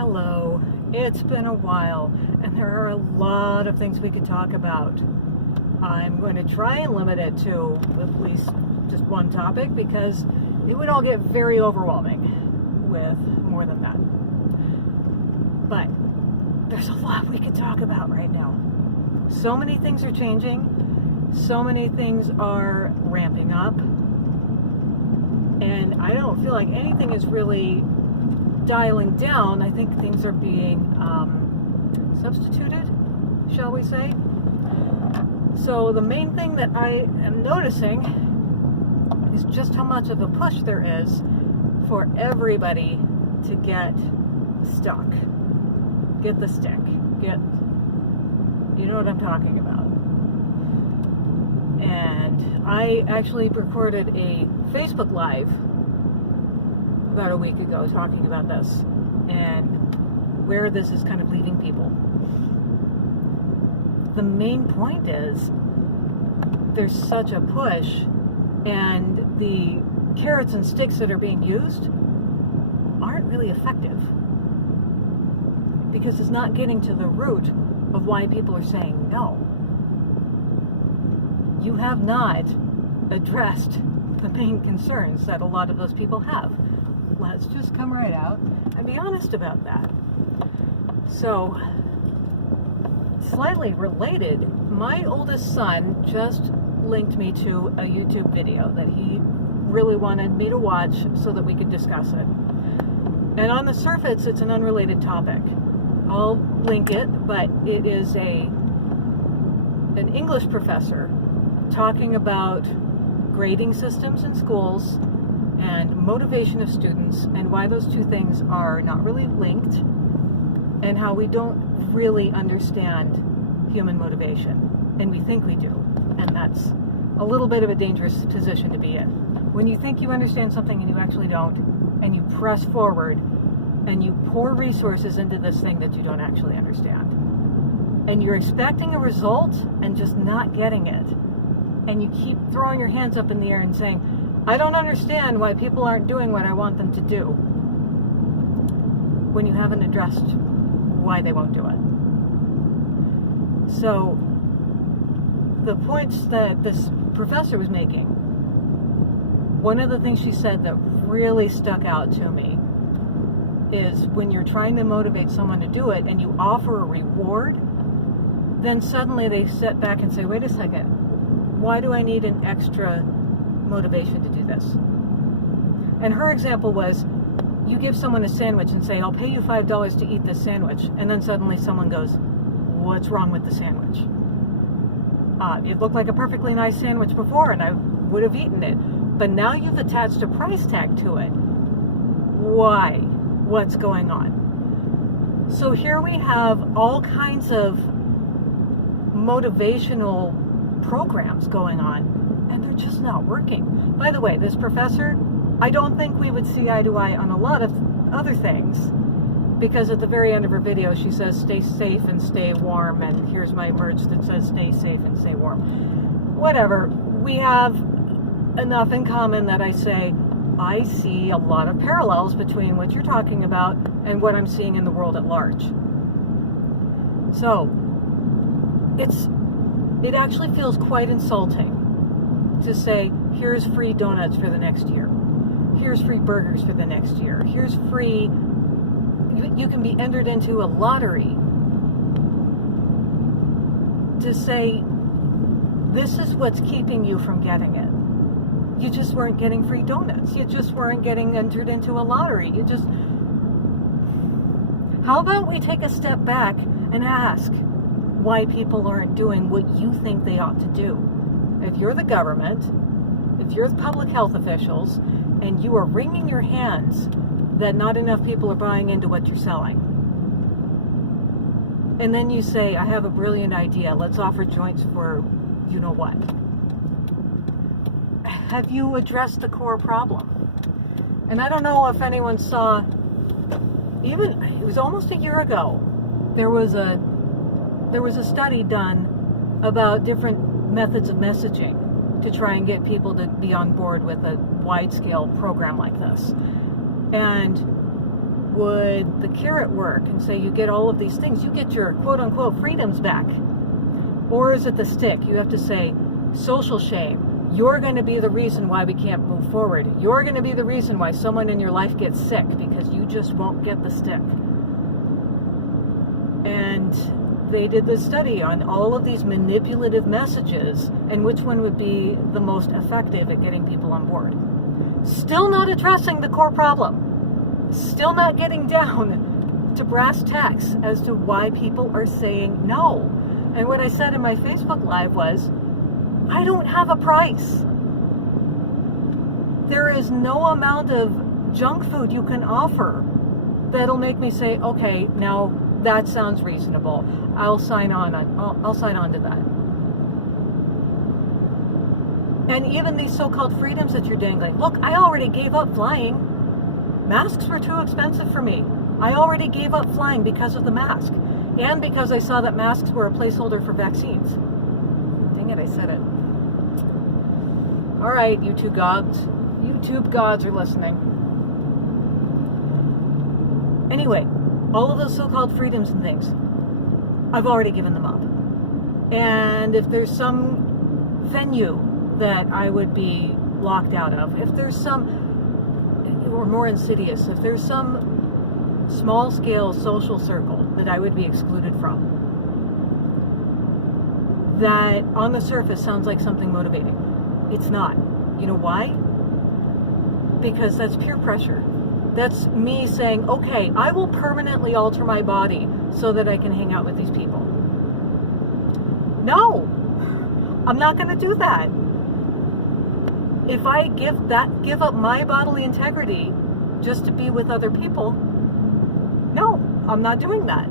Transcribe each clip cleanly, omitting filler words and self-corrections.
Hello, it's been a while, and there are a lot of things we could talk about. I'm going to try and limit it to at least just one topic because it would all get very overwhelming with more than that. But there's a lot we could talk about right now. So many things are changing, so many things are ramping up, and I don't feel like anything is really dialing down. I think things are being substituted, shall we say. So the main thing that I am noticing is just how much of a push there is for everybody to get stuck. Get the stick. You know what I'm talking about. And I actually recorded a Facebook Live about a week ago talking about this and where this is kind of leading people. The main point is there's such a push, and the carrots and sticks that are being used aren't really effective because it's not getting to the root of why people are saying no. You have not addressed the main concerns that a lot of those people have. Let's just come right out and be honest about that. So, slightly related, my oldest son just linked me to a YouTube video that he really wanted me to watch so that we could discuss it. And on the surface, it's an unrelated topic. I'll link it, but it is an English professor talking about grading systems in schools and motivation of students, and why those two things are not really linked, and how we don't really understand human motivation, and we think we do, and that's a little bit of a dangerous position to be in. When you think you understand something and you actually don't, and you press forward and you pour resources into this thing that you don't actually understand, and you're expecting a result and just not getting it, and you keep throwing your hands up in the air and saying, I don't understand why people aren't doing what I want them to do, when you haven't addressed why they won't do it. So, the points that this professor was making, one of the things she said that really stuck out to me is when you're trying to motivate someone to do it and you offer a reward, then suddenly they sit back and say, wait a second, why do I need an extra motivation to do this? And her example was, you give someone a sandwich and say, I'll pay you $5 to eat this sandwich, and then suddenly someone goes, what's wrong with the sandwich? It looked like a perfectly nice sandwich before and I would have eaten it, but now you've attached a price tag to it. Why? What's going on? So here we have all kinds of motivational programs going on, and they're just not working. By the way, this professor, I don't think we would see eye to eye on a lot of other things, because at the very end of her video she says stay safe and stay warm, and here's my merch that says stay safe and stay warm. Whatever, we have enough in common that I say I see a lot of parallels between what you're talking about and what I'm seeing in the world at large. So it actually feels quite insulting to say, here's free donuts for the next year. Here's free burgers for the next year. Here's free, you can be entered into a lottery, to say, this is what's keeping you from getting it. You just weren't getting free donuts. You just weren't getting entered into a lottery. How about we take a step back and ask why people aren't doing what you think they ought to do? If you're the government, if you're the public health officials, and you are wringing your hands that not enough people are buying into what you're selling, and then you say, I have a brilliant idea, let's offer joints for you know what. Have you addressed the core problem? And I don't know if anyone saw, it was almost a year ago, there was a study done about different methods of messaging to try and get people to be on board with a wide-scale program like this. And would the carrot work and say you get all of these things, you get your quote-unquote freedoms back? Or is it the stick? You have to say, social shame. You're going to be the reason why we can't move forward. You're going to be the reason why someone in your life gets sick because you just won't get the stick. And they did this study on all of these manipulative messages and which one would be the most effective at getting people on board. Still not addressing the core problem. Still not getting down to brass tacks as to why people are saying no. And what I said in my Facebook Live was, I don't have a price. There is no amount of junk food you can offer that'll make me say, okay, now that sounds reasonable. I'll sign on to that. And even these so-called freedoms that you're dangling. Look, I already gave up flying. Masks were too expensive for me. I already gave up flying because of the mask. And because I saw that masks were a placeholder for vaccines. Dang it, I said it. All right, YouTube gods are listening. Anyway, all of those so-called freedoms and things, I've already given them up. And if there's some venue that I would be locked out of, if there's some, or more insidious, if there's some small-scale social circle that I would be excluded from, that on the surface sounds like something motivating. It's not. You know why? Because that's peer pressure. That's me saying, okay, I will permanently alter my body so that I can hang out with these people. No, I'm not going to do that. If I give up my bodily integrity just to be with other people, no, I'm not doing that.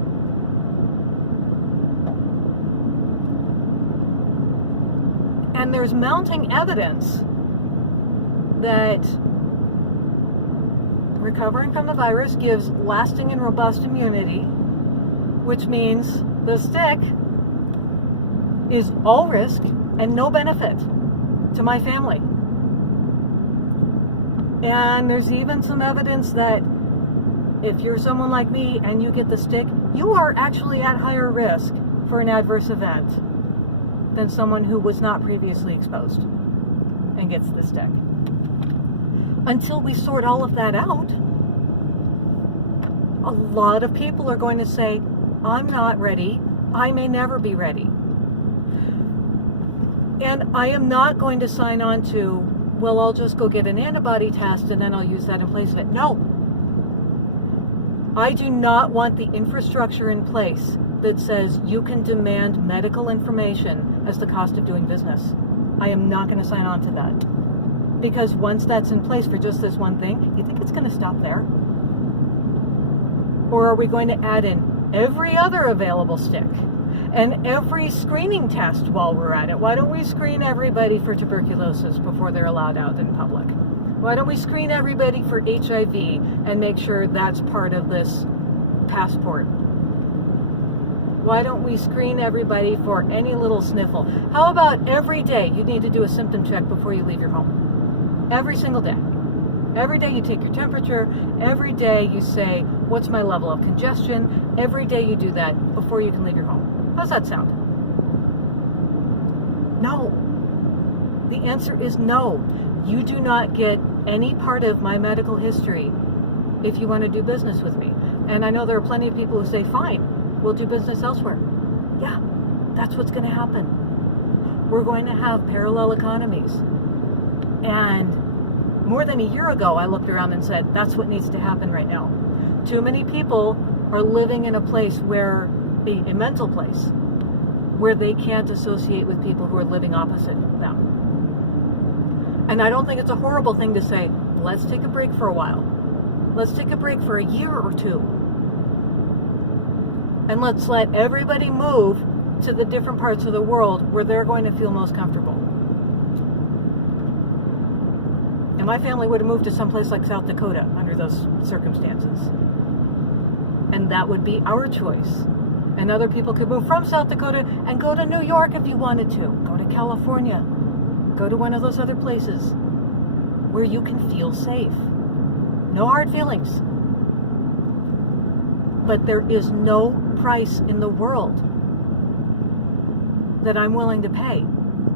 And there's mounting evidence that recovering from the virus gives lasting and robust immunity, which means the stick is all risk and no benefit to my family. And there's even some evidence that if you're someone like me and you get the stick, you are actually at higher risk for an adverse event than someone who was not previously exposed and gets the stick. Until we sort all of that out, a lot of people are going to say, I'm not ready. I may never be ready. And I am not going to sign on to, well, I'll just go get an antibody test and then I'll use that in place of it. No. I do not want the infrastructure in place that says you can demand medical information as the cost of doing business. I am not going to sign on to that. Because once that's in place for just this one thing, you think it's going to stop there? Or are we going to add in every other available stick and every screening test while we're at it? Why don't we screen everybody for tuberculosis before they're allowed out in public? Why don't we screen everybody for HIV and make sure that's part of this passport? Why don't we screen everybody for any little sniffle? How about every day you need to do a symptom check before you leave your home? Every single day. Every day you take your temperature. Every day you say, what's my level of congestion? Every day you do that before you can leave your home. How's that sound? No. The answer is no. You do not get any part of my medical history if you want to do business with me. And I know there are plenty of people who say, fine, we'll do business elsewhere. Yeah, that's what's going to happen. We're going to have parallel economies. And more than a year ago, I looked around and said, that's what needs to happen right now. Too many people are living in a place where, a mental place, where they can't associate with people who are living opposite them. And I don't think it's a horrible thing to say, let's take a break for a while. Let's take a break for a year or two. And let's let everybody move to the different parts of the world where they're going to feel most comfortable. And my family would have moved to someplace like South Dakota under those circumstances. And that would be our choice. And other people could move from South Dakota and go to New York if you wanted to. Go to California. Go to one of those other places where you can feel safe. No hard feelings. But there is no price in the world that I'm willing to pay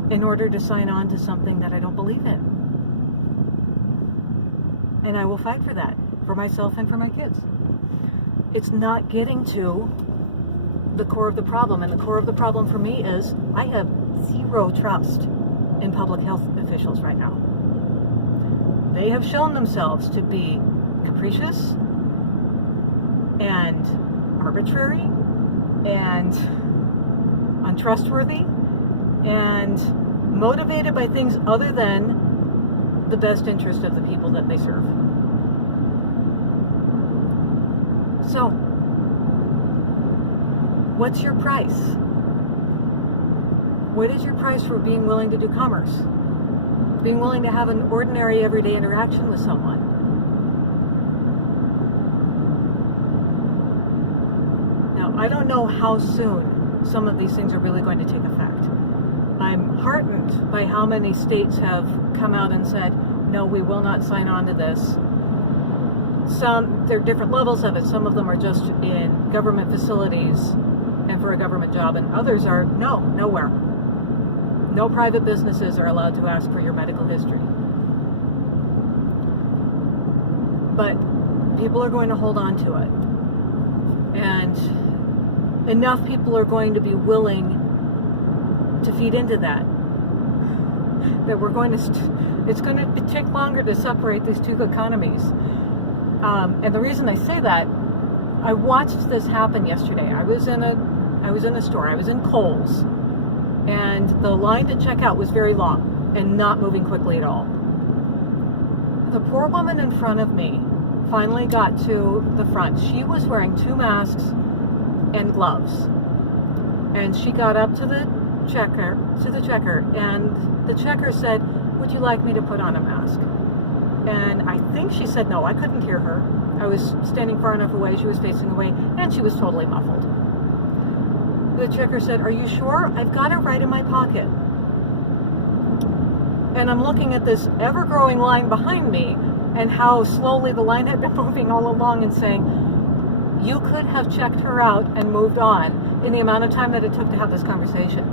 in order to sign on to something that I don't believe in. And I will fight for that, for myself and for my kids. It's not getting to the core of the problem. And the core of the problem for me is I have zero trust in public health officials right now. They have shown themselves to be capricious and arbitrary and untrustworthy and motivated by things other than the best interest of the people that they serve. So, what's your price? What is your price for being willing to do commerce? Being willing to have an ordinary, everyday interaction with someone? Now, I don't know how soon some of these things are really going to take effect. I'm heartened by how many states have come out and said, no, we will not sign on to this. There are different levels of it. Some of them are just in government facilities and for a government job, and others are nowhere. No private businesses are allowed to ask for your medical history. But people are going to hold on to it. And enough people are going to be willing to feed into that we're going to, it's going to take longer to separate these two economies. And the reason I say that, I watched this happen yesterday. I was in a store. I was in Kohl's, and the line to check out was very long and not moving quickly at all. The poor woman in front of me finally got to the front. She was wearing 2 masks and gloves, and she got up to the checker, and the checker said, "Would you like me to put on a mask?" And I think she said no. I couldn't hear her. I was standing far enough away. She was facing away, and she was totally muffled. The checker said, "Are you sure? I've got it right in my pocket." And I'm looking at this ever-growing line behind me and how slowly the line had been moving all along, and saying, you could have checked her out and moved on in the amount of time that it took to have this conversation.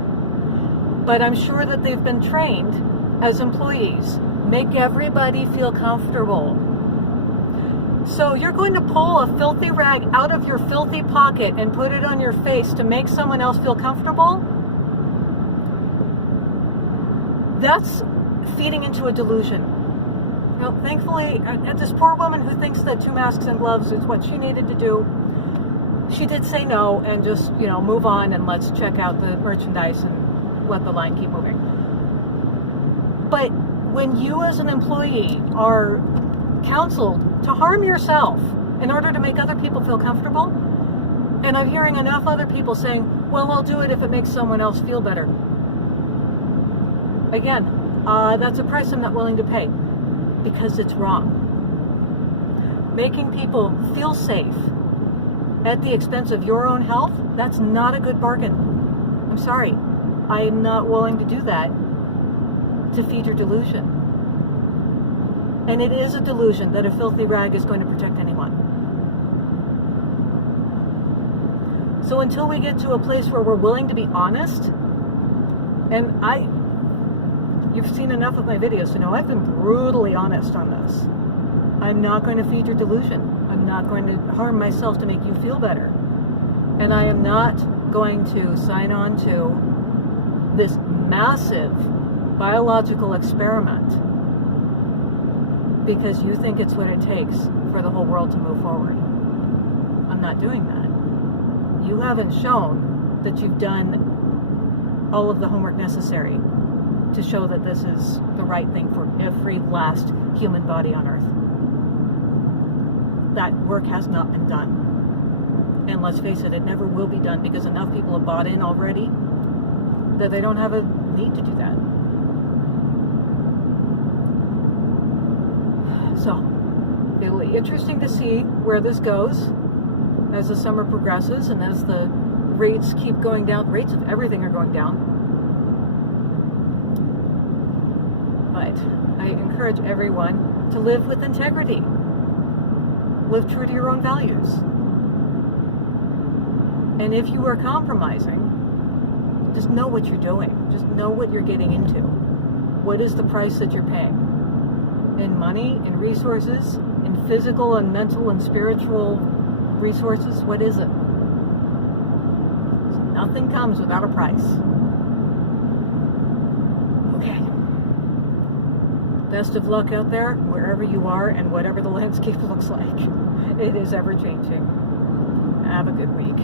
But I'm sure that they've been trained as employees. Make everybody feel comfortable. So you're going to pull a filthy rag out of your filthy pocket and put it on your face to make someone else feel comfortable? That's feeding into a delusion. Now, thankfully, this poor woman who thinks that 2 masks and gloves is what she needed to do, she did say no and just, move on and let's check out the merchandise and let the line keep moving. But when you as an employee are counseled to harm yourself in order to make other people feel comfortable, and I'm hearing enough other people saying, well, I'll do it if it makes someone else feel better. Again, that's a price I'm not willing to pay, because it's wrong. Making people feel safe at the expense of your own health, that's not a good bargain. I'm sorry. I am not willing to do that to feed your delusion. And it is a delusion that a filthy rag is going to protect anyone. So until we get to a place where we're willing to be honest, and you've seen enough of my videos to know I've been brutally honest on this. I'm not going to feed your delusion. I'm not going to harm myself to make you feel better. And I am not going to sign on to this massive biological experiment because you think it's what it takes for the whole world to move forward. I'm not doing that. You haven't shown that you've done all of the homework necessary to show that this is the right thing for every last human body on Earth. That work has not been done. And let's face it, it never will be done because enough people have bought in already that they don't have a need to do that. So, it'll be interesting to see where this goes as the summer progresses and as the rates keep going down. The rates of everything are going down. But I encourage everyone to live with integrity. Live true to your own values. And if you are compromising, just know what you're doing. Just know what you're getting into. What is the price that you're paying? In money, in resources, in physical and mental and spiritual resources, what is it? Nothing comes without a price. Okay. Best of luck out there, wherever you are and whatever the landscape looks like. It is ever changing. Have a good week.